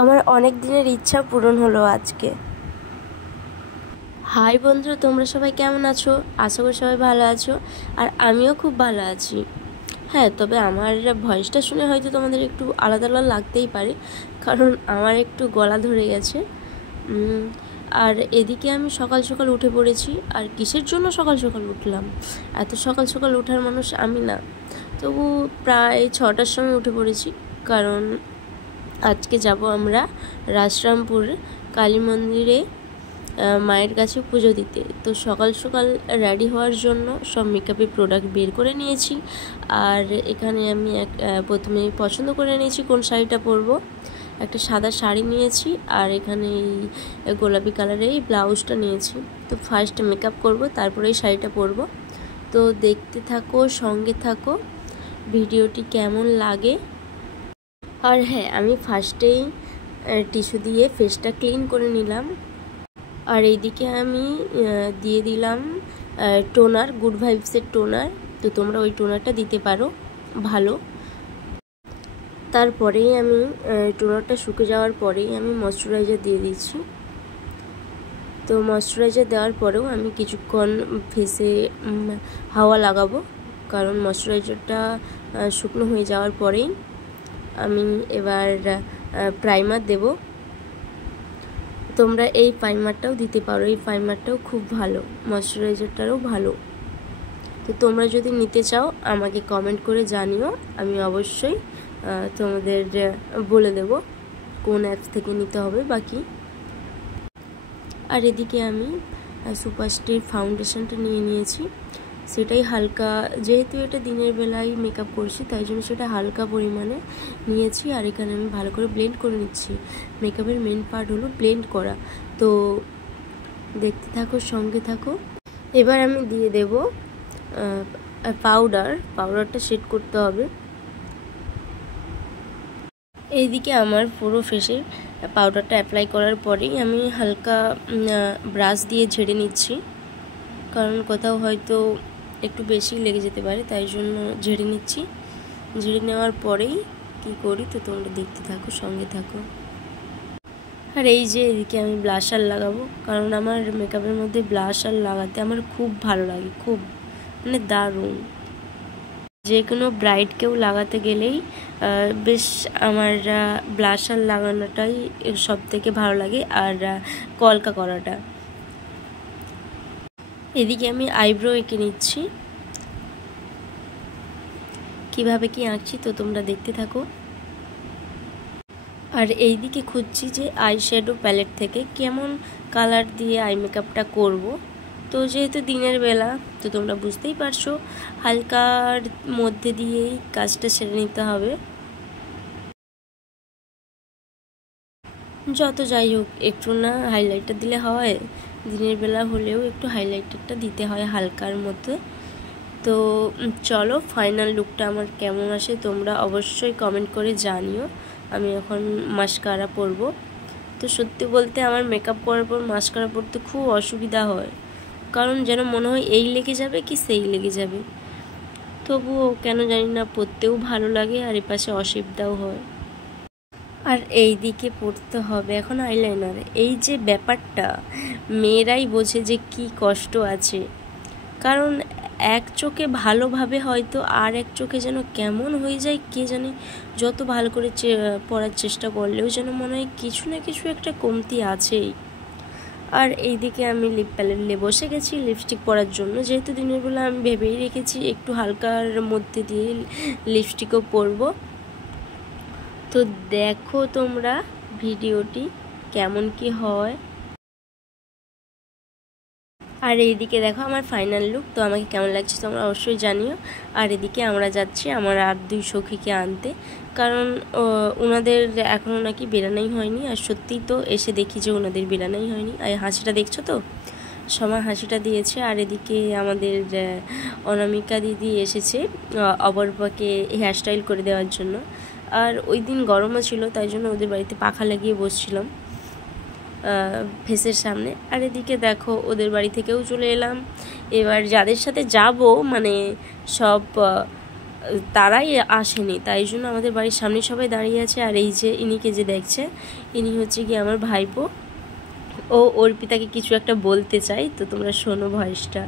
আমার অনেক দিনের ইচ্ছা পূরণ হলো আজকে। হাই বন্ধুরা, তোমরা সবাই কেমন আছো? আশা করি সবাই ভালো আছো, আর আমিও খুব ভালো আছি। হ্যাঁ, তবে আমার ভয়েসটা শুনে হয়তো তোমাদের একটু আলাদা আলাদা লাগতেই পারে, কারণ আমার একটু গলা ধরে গেছে। আর এদিকে আমি সকাল সকাল উঠে পড়েছি। আর কিসের জন্য সকাল সকাল উঠলাম? এত সকাল সকাল ওঠার মানুষ আমি না, তবু প্রায় 6টার সময় উঠে পড়েছি, কারণ আজকে যাব আমরা রাজরামপুর কালী মন্দিরে মায়ের কাছে পুজো দিতে। তো সকাল সকাল রেডি হওয়ার জন্য সব মেকআপের প্রোডাক্ট বের করে নিয়েছি। আর এখানে আমি প্রথমে পছন্দ করে নিয়েছি কোন শাড়িটা পরবো। একটা সাদা শাড়ি নিয়েছি, আর এখানে এই গোলাপি কালারের এই ব্লাউজটা নিয়েছি। তো ফার্স্ট মেকআপ করব, তারপরে এই শাড়িটা পরবো। তো দেখতে থাকো, সঙ্গে থাকো, ভিডিওটি কেমন লাগে। আর হ্যাঁ, আমি ফার্স্টেই টিস্যু দিয়ে ফেসটা ক্লিন করে নিলাম। আর এইদিকে আমি দিয়ে দিলাম টোনার, গুড ভাইবসের টোনার। তো তোমরা ওই টোনারটা দিতে পারো, ভালো। তারপরেই আমি টোনারটা শুকে যাওয়ার পরেই আমি ময়শ্চারাইজার দিয়ে দিচ্ছি। তো ময়শ্চারাইজার দেওয়ার পরেও আমি কিছুক্ষণ ফেসে হাওয়া লাগাবো, কারণ ময়শ্চারাইজারটা শুকনো হয়ে যাওয়ার পরেই আমি এবার প্রাইমার দেব। তোমরা এই প্রাইমারটাও দিতে পারো, এই প্রাইমারটাও খুব ভালো, ময়শ্চারাইজারটারও ভালো। তো তোমরা যদি নিতে চাও আমাকে কমেন্ট করে জানিও, আমি অবশ্যই তোমাদের বলে দেব কোন অ্যাপস থেকে নিতে হবে বাকি। আর এদিকে আমি সুপারস্টির ফাউন্ডেশনটা নিয়ে নিয়েছি। সেটাই হালকা, যেহেতু এটা দিনের বেলায় মেকআপ করছি তাই জন্য সেটা হালকা পরিমাণে নিয়েছি। আর এখানে আমি ভালো করে ব্লেন্ড করে নিচ্ছি। মেকআপের মেন পার্ট হলো ব্লেন্ড করা। তো দেখতে থাকো, সঙ্গে থাকো। এবার আমি দিয়ে দেব পাউডারটা সেট করতে হবে। এইদিকে আমার পুরো ফেসে পাউডারটা অ্যাপ্লাই করার পরেই আমি হালকা ব্রাশ দিয়ে ঝেড়ে নিচ্ছি, কারণ কোথাও হয়তো একটু বেশি লেগে যেতে পারে, তাই জন্য ঝেড়ে নিচ্ছি। ঝেড়ে নেওয়ার পরেই কি করি তো তোমরা দেখতে থাকো, সঙ্গে থাকো। আর এই যে এদিকে আমি ব্লাশার লাগাবো, কারণ আমার মেকআপের মধ্যে ব্লাশার লাগাতে আমার খুব ভালো লাগে, খুব মানে দারুণ। যে কোনো ব্রাইডকেও লাগাতে গেলেই বেশ আমার ব্লাশার লাগানোটাই সব থেকে ভালো লাগে, আর কলকা করাটা। এদিকে আমি আইব্রো এঁকে নিচ্ছি, কিভাবে কি আঁকছি তো তোমরা দেখতে থাকো। আর এইদিকে খুঁজছি যে আই শ্যাডো প্যালেট থেকে কেমন কালার দিয়ে আই মেকআপটা করব। তো যেহেতু দিনের বেলা, তো তোমরা বুঝতেই পারছো হালকার মধ্যে দিয়েই কাজটা সেরে নিতে হবে। যত যাই হোক, একটু না হাইলাইটার দিলে হয়? দিনের বেলা হলেও একটু হাইলাইটারটা দিতে হয় হালকার মধ্যে। তো চলো, ফাইনাল লুকটা আমার কেমন আসে তোমরা অবশ্যই কমেন্ট করে জানিও। আমি এখন মাস্কারা পরবো। তো সত্যি বলতে আমার মেকআপ করার পর মাস্কারা পরতে খুব অসুবিধা হয়, কারণ যেন মনে হয় এই লেগে যাবে কি সেই লেগে যাবে। তবুও কেন জানি না পরতেও ভালো লাগে, আর এপাশে অসুবিধাও হয়। আর এই দিকে পড়তে হবে এখন আইলাইনার। এই যে ব্যাপারটা মেয়েরাই বোঝে যে কি কষ্ট আছে, কারণ এক চোখে ভালোভাবে হয়তো আর এক চোখে যেন কেমন হয়ে যায় কে জানে। যত ভালো করে পড়ার চেষ্টা করলেও যেন মনে হয় কিছু না কিছু একটা কমতি আছেই। আর এইদিকে আমি লিপ প্যালেট নিয়ে বসে গেছি লিপস্টিক পরার জন্য। যেহেতু দিনের বেলা আমি ভেবেই রেখেছি একটু হালকার মধ্যে দিয়ে লিপস্টিকও পরবো। তো দেখো তোমরা ভিডিওটি কেমন কি হয়। আর এইদিকে দেখো আমার ফাইনাল লুক। তো আমাকে কেমন লাগছে তোমরা অবশ্যই জানিও। আর এদিকে আমরা যাচ্ছি আমার আর দুই সখীকে আনতে, কারণ ওনাদের এখনও নাকি বেরানোই হয়নি। আর সত্যিই তো এসে দেখি যে ওনাদের বেরানোই হয়নি। আর হাসিটা দেখছো তো, সবাই হাসিটা দিয়েছে। আর এদিকে আমাদের অনামিকা দিদি এসেছে অপরূপাকে হেয়ারস্টাইল করে দেওয়ার জন্য। আর ওই দিন গরমও ছিল, তাই জন্য ওদের বাড়িতে পাখা লাগিয়ে বসছিলাম ফেসের সামনে। আর এদিকে দেখো ওদের বাড়ি থেকেও চলে এলাম। এবার যাদের সাথে যাব মানে সব তারাই আসেনি, তাই জন্য আমাদের বাড়ির সামনে সবাই দাঁড়িয়ে আছে। আর এই যে ইনিকে যে দেখছে, ইনি হচ্ছে কি আমার ভাইপো। ও অর্পিতাকে কিছু একটা বলতে চাই, তো তোমরা শোনো ভয়েসটা।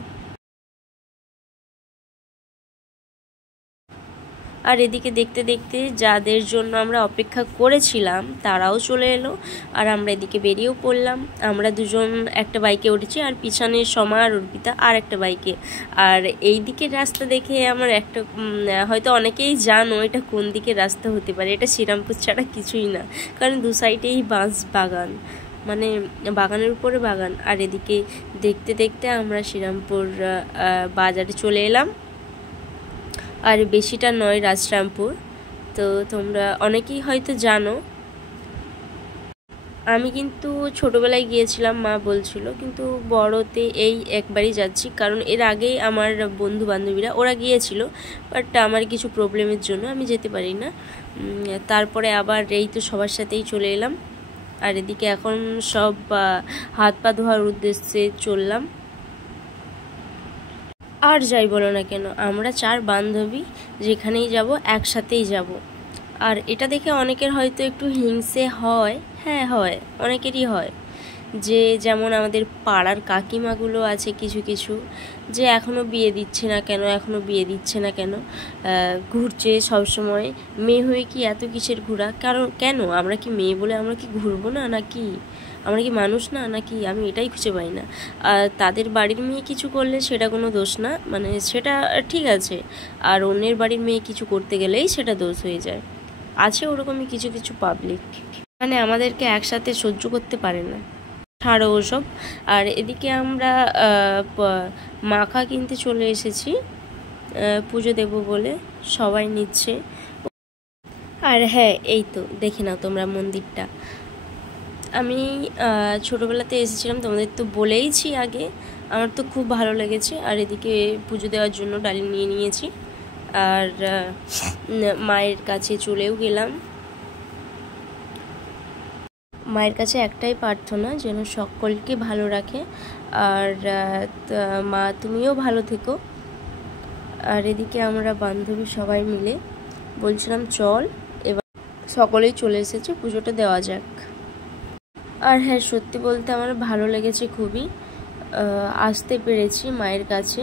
আর এদিকে দেখতে দেখতে যাদের জন্য আমরা অপেক্ষা করেছিলাম তারাও চলে এলো, আর আমরা এদিকে বেরিয়েও পড়লাম। আমরা দুজন একটা বাইকে উঠেছি, আর পিছনে সমা আর অর্পিতা আর একটা বাইকে। আর এই দিকের রাস্তা দেখে আমার একটা হয়তো অনেকেই জানো এটা কোন দিকের রাস্তা হতে পারে। এটা শ্রীরামপুর ছাড়া কিছুই না, কারণ দু সাইডেই বাঁশ বাগান, মানে বাগানের উপরে বাগান। আর এদিকে দেখতে দেখতে আমরা শ্রীরামপুর বাজারে চলে এলাম। আর বেশিটা নয় রাজরামপুর, তো তোমরা অনেকেই হয়তো জানো। আমি কিন্তু ছোটোবেলায় গিয়েছিলাম, মা বলছিল, কিন্তু বড়তে এই একবারই যাচ্ছি, কারণ এর আগেই আমার বন্ধু বান্ধবীরা ওরা গিয়েছিল, বাট আমার কিছু প্রবলেমের জন্য আমি যেতে পারি না। তারপরে আবার এই তো সবার সাথেই চলে এলাম। আর এদিকে এখন সব হাত পা ধোয়ার উদ্দেশ্যে চললাম। আর যাই বলো না কেন, আমরা 4 বান্ধবী যেখানেই যাব একসাথেই যাব। আর এটা দেখে অনেকের হয়তো একটু হিংসে হয়, হ্যাঁ হয়, অনেকেরই হয়, যে যেমন আমাদের পাড়ার কাকিমাগুলো আছে কিছু কিছু, যে এখনও বিয়ে দিচ্ছে না কেন, এখনও বিয়ে দিচ্ছে না কেন, ঘুরছে সবসময়। মেয়ে হয়ে কি এত কিসের ঘোরা? কারণ কেন, আমরা কি মেয়ে বলে আমরা কি ঘুরবো না, নাকি আমরা কি মানুষ না নাকি? আমি এটাই খুঁজে পাই না। আর তাদের বাড়ির মেয়ে কিছু করলে সেটা কোনো দোষ না, মানে সেটা ঠিক আছে, আর অন্যের বাড়ির মেয়ে কিছু করতে গেলেই সেটা দোষ হয়ে যায়। আছে ওরকমই কিছু কিছু পাবলিক, মানে আমাদেরকে একসাথে সহ্য করতে পারে না। ছাড়ো ওসব। আর এদিকে আমরা মাখা কিনতে চলে এসেছি, পুজো দেব বলে সবাই নিচ্ছে। আর হ্যাঁ, এই তো দেখে নাও তোমরা মন্দিরটা। আমি ছোটোবেলাতে এসেছিলাম, তোমাদের তো বলেইছি আগে, আমার তো খুব ভালো লেগেছে। আর এদিকে পুজো দেওয়ার জন্য ডালি নিয়ে নিয়েছি, আর মায়ের কাছে চলেও গেলাম। মায়ের কাছে একটাই প্রার্থনা, যেন সকলকে ভালো রাখে, আর মা তুমিও ভালো থেকো। আর এদিকে আমরা বান্ধবী সবাই মিলে বলছিলাম চল এবার, সকলেই চলে এসেছে, পুজোটা দেওয়া যাক। আর হ্যাঁ, সত্যি বলতে আমার ভালো লেগেছে খুবই, আসতে পেরেছি মায়ের কাছে।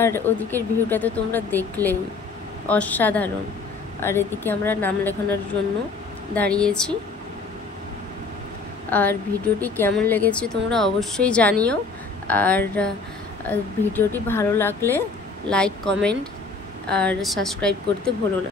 আর ওদিকের ভিউটা তো তোমরা দেখলেই, অসাধারণ। আর এদিকে আমরা নাম লেখানোর জন্য দাঁড়িয়েছি। আর ভিডিওটি কেমন লেগেছে তোমরা অবশ্যই জানিও। আর ভিডিওটি ভালো লাগলে লাইক, কমেন্ট আর সাবস্ক্রাইব করতে ভুলো না।